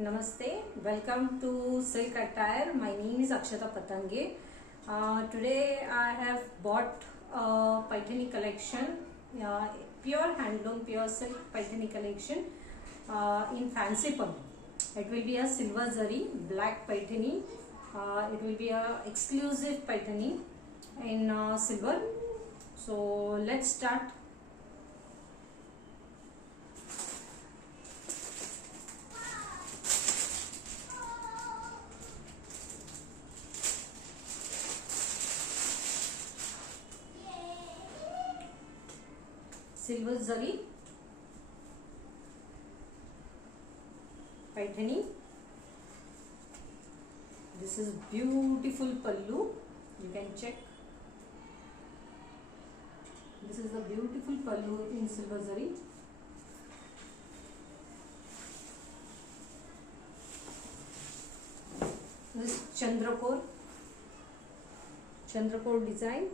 Namaste, welcome to Silk Attire. My name is Akshata Patange. Today I have bought a Paithani collection, pure handloom, pure silk Paithani collection in fancy pallu. It will be a silver zari, black Paithani. It will be a exclusive Paithani in silver. So let's start. Silver zari Paithani. This is beautiful pallu. You can check. This is the beautiful pallu in silver zari. This is Chandrakor design.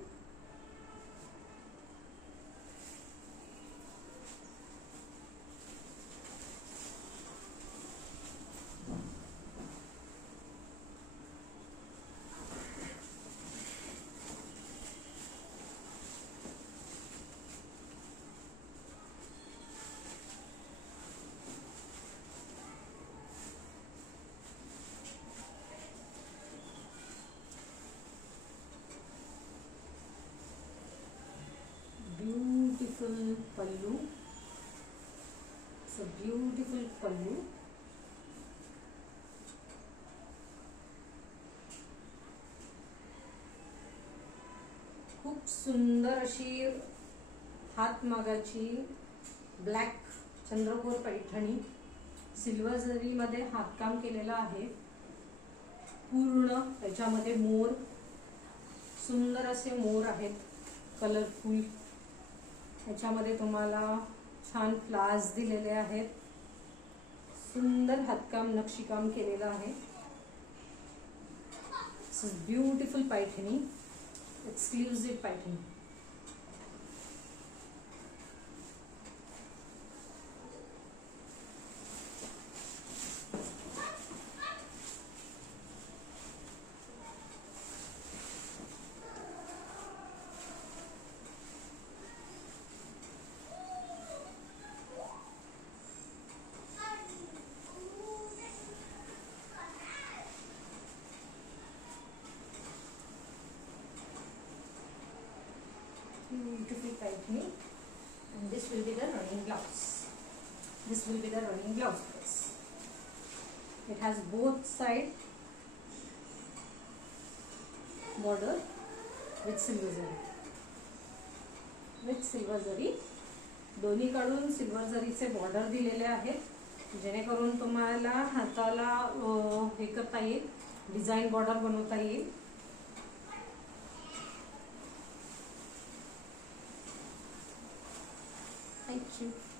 Beautiful pallu. It's a beautiful pallu. खूप सुंदर अशी हातमागाची black चंद्रकोर Paithani silver जरी मध्ये हातकाम केलेलं आहे. पूर्ण त्याच्यामध्ये मोर, सुंदर असे मोर आहेत, कलरफुल. याच्यामध्ये तुम्हाला छान फ्लावर्स दिलेले आहेत. सुंदर हातकाम नक्षीकाम केलेलं आहे. This is beautiful Paithani, exclusive Paithani. Beautiful Paithani, and this will be the running blouse. This will be the running blouse piece. It has both side border with silver zari. With silver zari, दोन्ही कडून silver जरीचे border दिलेले आहेत, जेणेकरून तुम्हाला हाताला हे करता येईल, design border बनवता येईल. Thank you.